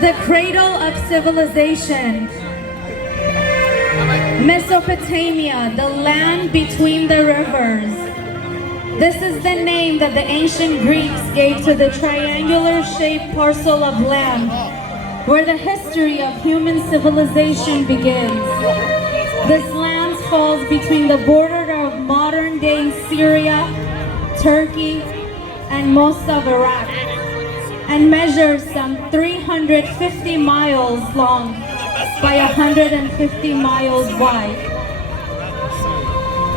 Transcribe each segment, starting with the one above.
The Cradle of Civilization. Mesopotamia, the land between the rivers. This is the name that the ancient Greeks gave to the triangular-shaped parcel of land where the history of human civilization begins. This land falls between the border of modern-day Syria, Turkey, and most of Iraq, and measures some 350 miles long by 150 miles wide.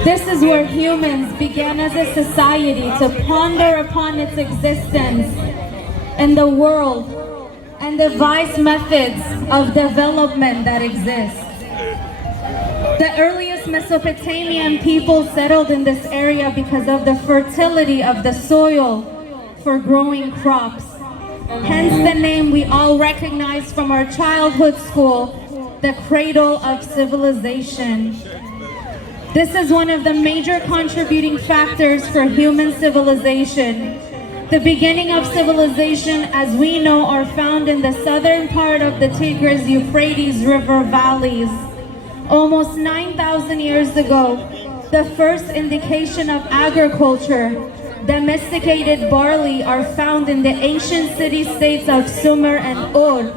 This is where humans began as a society to ponder upon its existence in the world and devise methods of development that exist. The earliest Mesopotamian people settled in this area because of the fertility of the soil for growing crops. Hence the name we all recognize from our childhood school, the Cradle of Civilization. This is one of the major contributing factors for human civilization. The beginning of civilization, as we know, are found in the southern part of the Tigris-Euphrates River valleys. Almost 9,000 years ago, the first indication of agriculture, domesticated barley, are found in the ancient city-states of Sumer and Ur.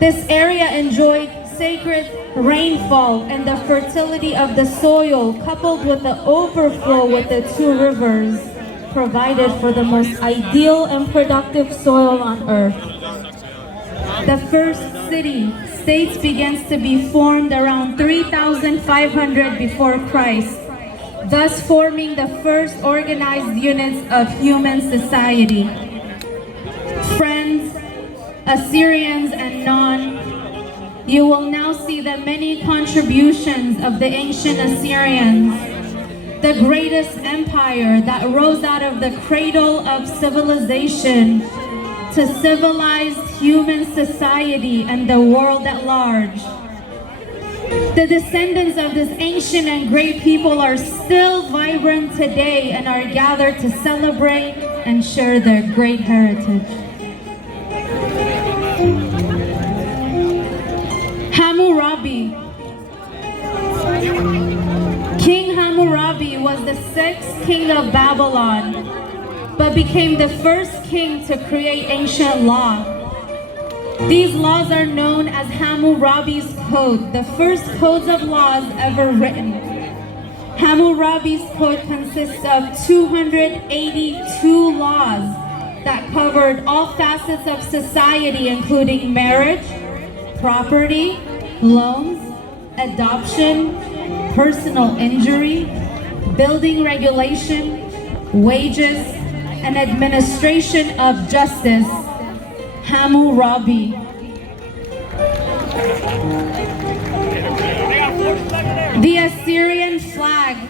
This area enjoyed sacred rainfall and the fertility of the soil, coupled with the overflow with the two rivers, provided for the most ideal and productive soil on earth. The first city-states begins to be formed around 3,500 before Christ, thus forming the first organized units of human society. Friends, Assyrians and non, you will now see the many contributions of the ancient Assyrians, the greatest empire that rose out of the cradle of civilization to civilize human society and the world at large. The descendants of this ancient and great people are still vibrant today and are gathered to celebrate and share their great heritage. Hammurabi. King Hammurabi was the sixth king of Babylon, but became the first king to create ancient law. These laws are known as Hammurabi's Code, the first codes of laws ever written. Hammurabi's Code consists of 282 laws that covered all facets of society, including marriage, property, loans, adoption, personal injury, building regulation, wages, and administration of justice. Hammurabi. The Assyrian flag.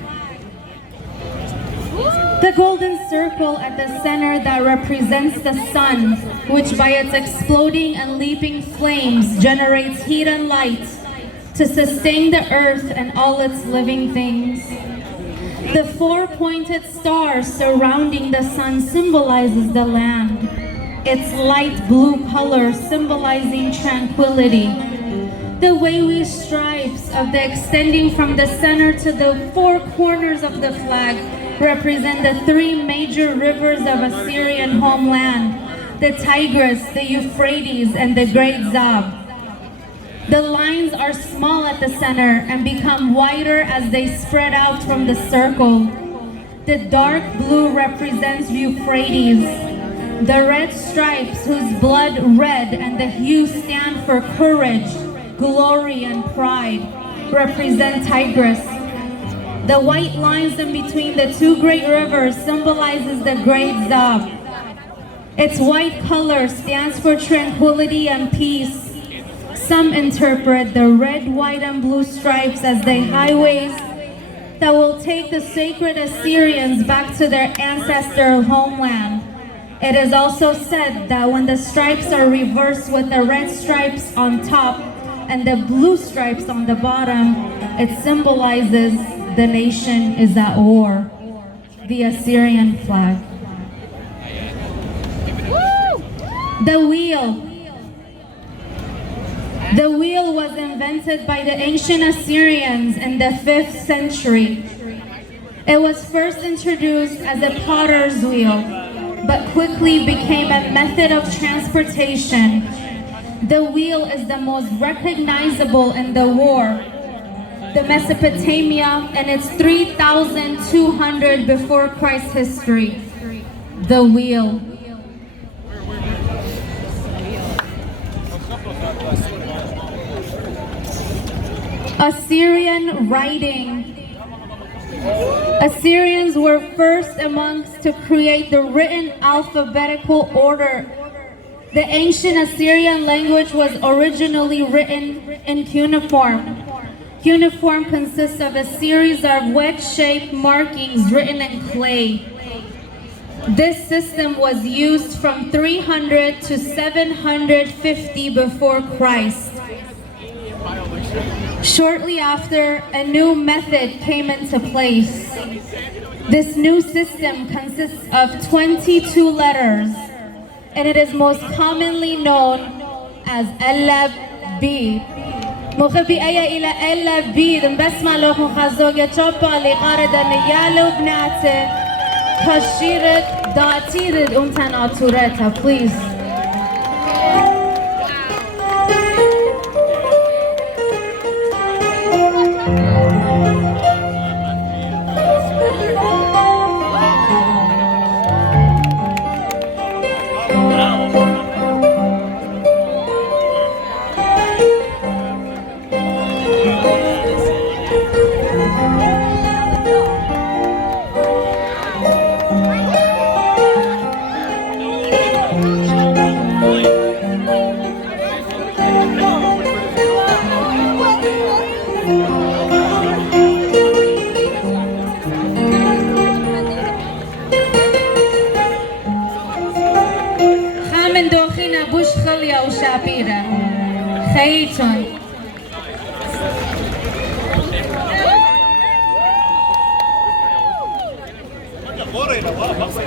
The golden circle at the center that represents the sun, which by its exploding and leaping flames generates heat and light to sustain the earth and all its living things. The four-pointed star surrounding the sun symbolizes the land, its light blue color symbolizing tranquility. The wavy stripes of the extending from the center to the four corners of the flag represent the three major rivers of Assyrian homeland, the Tigris, the Euphrates, and the Great Zab. The lines are small at the center and become wider as they spread out from the circle. The dark blue represents Euphrates. The red stripes, whose blood red and the hue stand for courage, glory, and pride, represent Tigris. The white lines in between the two great rivers symbolizes the Great Zab. Its white color stands for tranquility and peace. Some interpret the red, white, and blue stripes as the highways that will take the sacred Assyrians back to their ancestral homeland. It is also said that when the stripes are reversed with the red stripes on top and the blue stripes on the bottom, it symbolizes the nation is at war. The Assyrian flag. The wheel. The wheel was invented by the ancient Assyrians in the 5th century. It was first introduced as a potter's wheel, but quickly became a method of transportation. The wheel is the most recognizable in the war, the Mesopotamia, and its 3,200 before Christ history. The wheel. Assyrian writing. Assyrians were first amongst to create the written alphabetical order. The ancient Assyrian language was originally written in cuneiform. Cuneiform consists of a series of wedge-shaped markings written in clay. This system was used from 300 to 750 before Christ. Shortly after, a new method came into place. This new system consists of 22 letters, and it is most commonly known as Alab B. مخبي أي إلى ألا بيد بسمع لو خزوجة شوبا لقارد نيالو بناته كشيرت داتيرد أمتنا تورتها please.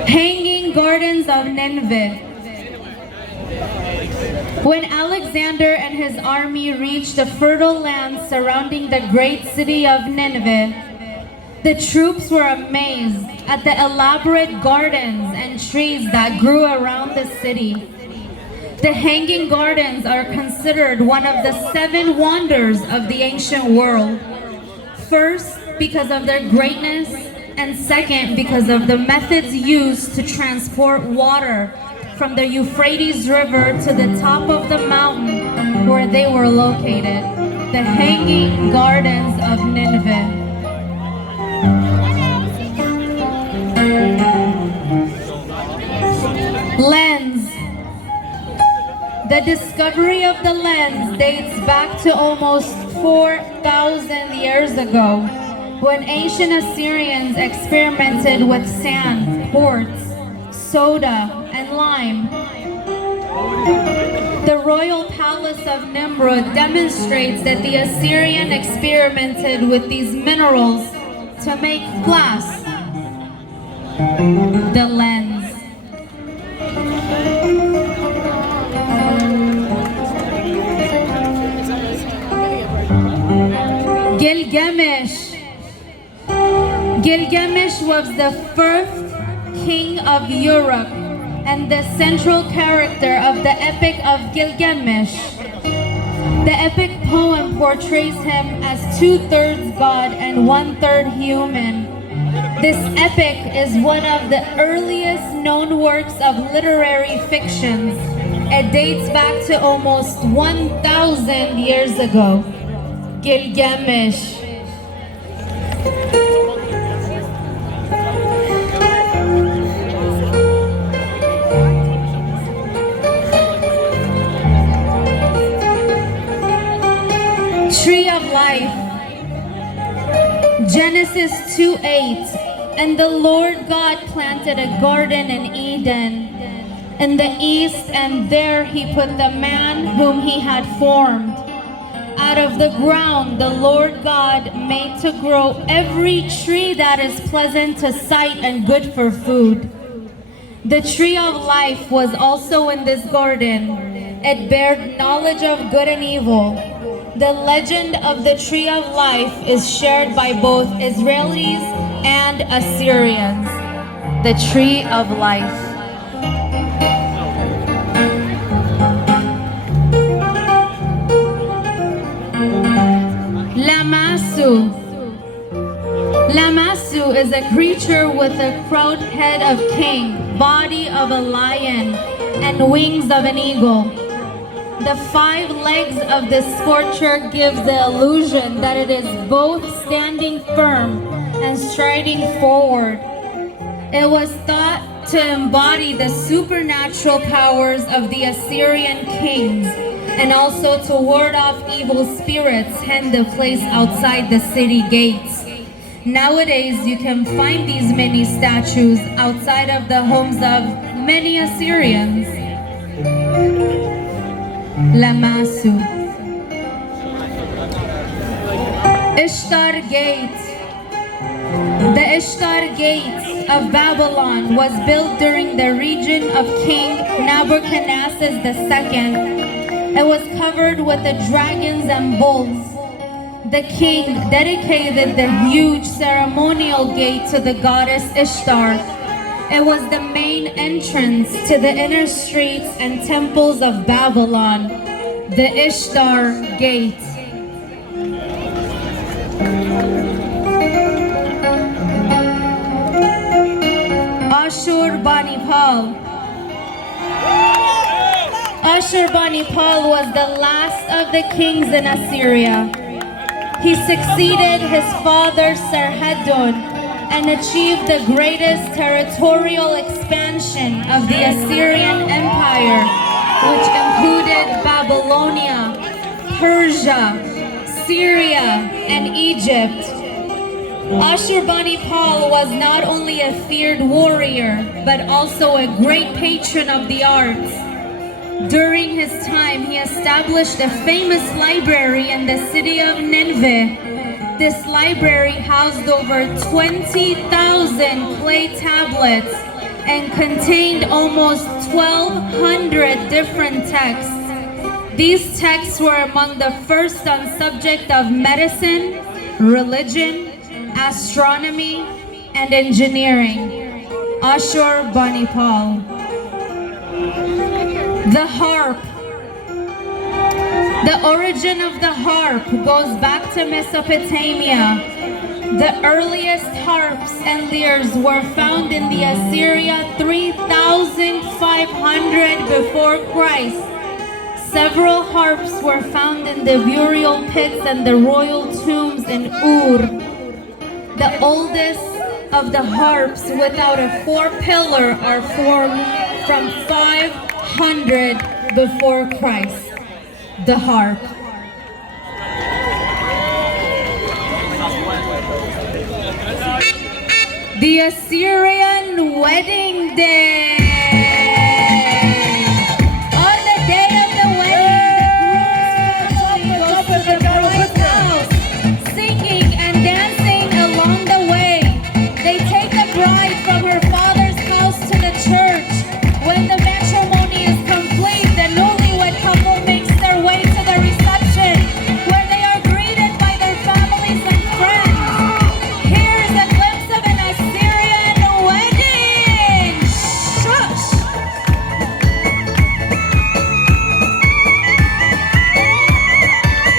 Hanging Gardens of Nineveh. When Alexander and his army reached the fertile land surrounding the great city of Nineveh, the troops were amazed at the elaborate gardens and trees that grew around the city. The Hanging Gardens are considered one of the 7 wonders of the ancient world. First, because of their greatness, and second, because of the methods used to transport water from the Euphrates River to the top of the mountain where they were located, the Hanging Gardens of Nineveh. Lens. The discovery of the lens dates back to almost 4,000 years ago, when ancient Assyrians experimented with sand, quartz, soda, and lime. The royal palace of Nimrud demonstrates that the Assyrian experimented with these minerals to make glass. The lens. Gilgamesh. Gilgamesh was the first king of Europe and the central character of the Epic of Gilgamesh. The epic poem portrays him as 2/3 god and 1/3 human. This epic is one of the earliest known works of literary fictions. It dates back to almost 1,000 years ago. Gilgamesh. Tree of life. Genesis 2:8. And the Lord God planted a garden in Eden in the east, and there he put the man whom he had formed. Out of the ground the Lord God made to grow every tree that is pleasant to sight and good for food. The tree of life was also in this garden. It bared knowledge of good and evil. The legend of the Tree of Life is shared by both Israelis and Assyrians. The Tree of Life. Lamassu. Lamassu is a creature with a crowned head of king, body of a lion, and wings of an eagle. The 5 legs of the scorcher gives the illusion that it is both standing firm and striding forward. It was thought to embody the supernatural powers of the Assyrian kings and also to ward off evil spirits hence the place outside the city gates. Nowadays, you can find these many statues outside of the homes of many Assyrians. Lamassu. Ishtar Gate. The Ishtar Gate of Babylon was built during the region of King Nebuchadnezzar II. It was covered with the dragons and bulls. The king dedicated the huge ceremonial gate to the goddess Ishtar. It was the main entrance to the inner streets and temples of Babylon, the Ishtar Gate. Ashurbanipal. Ashurbanipal was the last of the kings in Assyria. He succeeded his father Sarhaddon and achieved the greatest territorial expansion of the Assyrian Empire, which included Babylonia, Persia, Syria, and Egypt. Ashurbanipal was not only a feared warrior, but also a great patron of the arts. During his time, he established a famous library in the city of Nineveh. This library housed over 20,000 clay tablets and contained almost 1,200 different texts. These texts were among the first on subject of medicine, religion, astronomy, and engineering. Ashurbanipal. The harp. The origin of the harp goes back to Mesopotamia. The earliest harps and lyres were found in the Assyria 3,500 before Christ. Several harps were found in the burial pits and the royal tombs in Ur. The oldest of the harps without a 4-pillar are formed from 500 before Christ. The harp. The Assyrian wedding day. On the day of the wedding, the groom goes to the bride's house, singing and dancing along the way. They take the bride from her father's house to the church. When the matrimony is complete, the newlywed couple makes their way to the reception, where they are greeted by their families and friends. Here is a glimpse of an Assyrian wedding. Shush!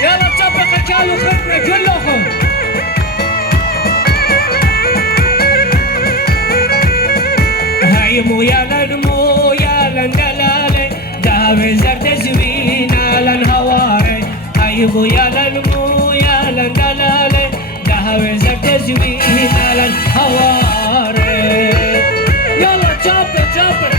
يلا تطبق الكالو خدمة كلهم. هاي مو يلا نمو يلا ندلالي داوي زرت زوينا لنهواري. هاي مو يلا نمو يلا ندلالي داوي زرت زوينا لنهواري. يلا تطبق تطبق.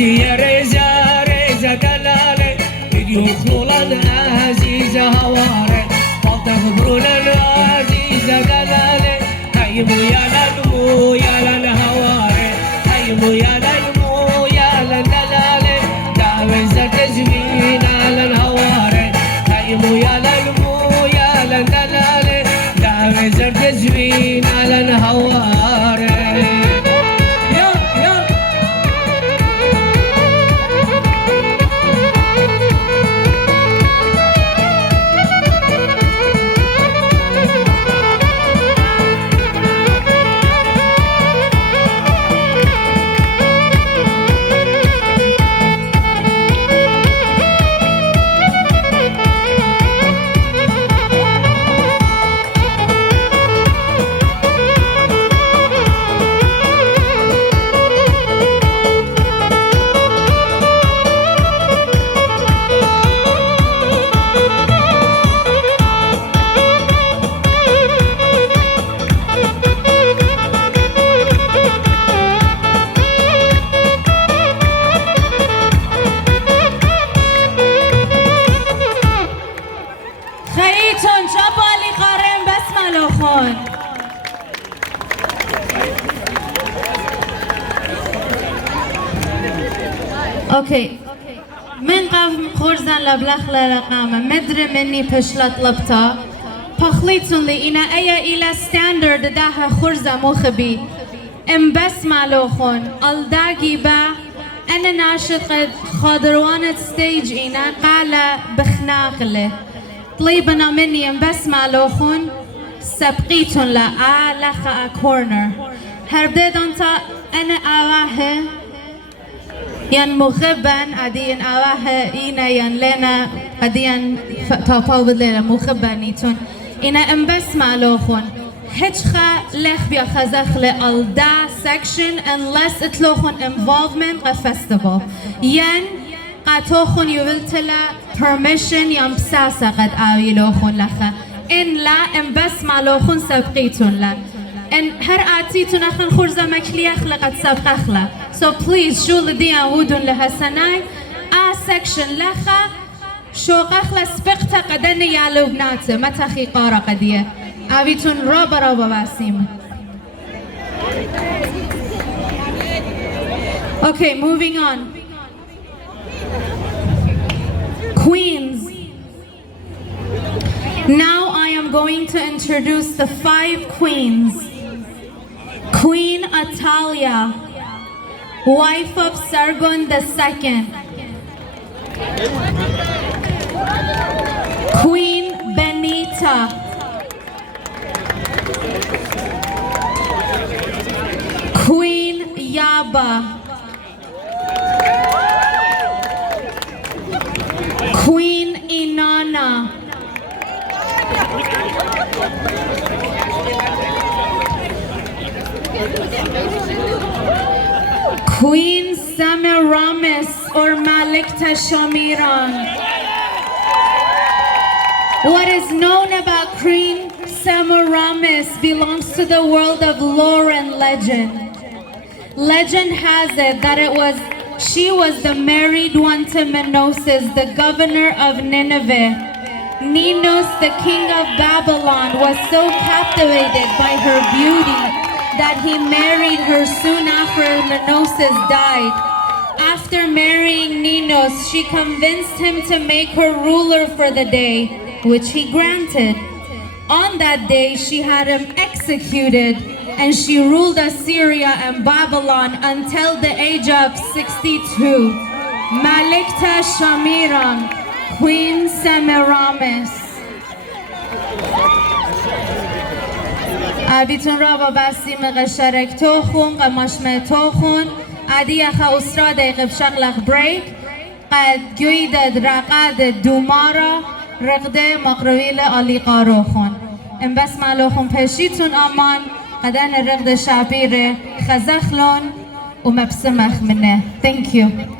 يا ريزا ريزا دلالي يخلولا عزيزة هواري فلتخبرونا عزيزة دلالي هيمو يا لنمو يا لنهواري هيمو يا لنمو يا لندلالي داوي زرت زمين على الهواري رزر تزوين على الهوار يا خیتون چپالی قارن بسملو خون اوكي من قف خرزن لبلخ لرقامة مدر مني پشلت لبتا پخلیتون لی اینا ایلا ستاندرد ده خرزة مخبي ام بسملو خون الداگی با انا ناشد قد خادروانت ستيج اینا قالة بخناقله طليبنا مني بسمع لوخون سبقيتون لا لخا كورنر هربدد انت انا اواه ين مخبن ادين اواه اينا ين لنا ادين تاپاو بدلنا مخبنيتون انا بسمع لوخون هجخا لخ بيا خزخل الدا section unless اتلوخون involvement a festival ين قاتوخون يولتلا permission يام بساسا قد آويلوخون لخا إن لا إن بس مالوخون سبقيتون لا إن هر آتيتون أخن خرزة مكلية قد سبق أخلا so please شو لديان ودون لها سناي section لخا شو أخلا سبقتا قدن يالو بناته ما تخي قارة قدية آويتون رابا باسيم okay moving on Queens. Now I am going to introduce the 5 queens. Queen Atalia, wife of Sargon II. Queen Benita. Queen Yaba. Queen Inanna. Queen Semiramis or Malikta Shamiran. What is known about Queen Semiramis belongs to the world of lore and legend. Legend has it that she was the married one to Menosis, the governor of Nineveh. Ninos, the king of Babylon, was so captivated by her beauty that he married her soon after Menosis died. After marrying Ninos, she convinced him to make her ruler for the day, which he granted. On that day, she had him executed, and she ruled Assyria and Babylon until the age of 62. Malikta Shamiran, Queen Semiramis. بیتون را با بسیم قشرک توخون قماشمه توخون عدی اخا اسرا دقیق بشغلق بریک قد گویدد رقد دومارا رقده مقرویل آلی قاروخون ام بس مالوخون پشیتون امان قدن رقد شعبیر خزخلون و مبسمخ منه. Thank you.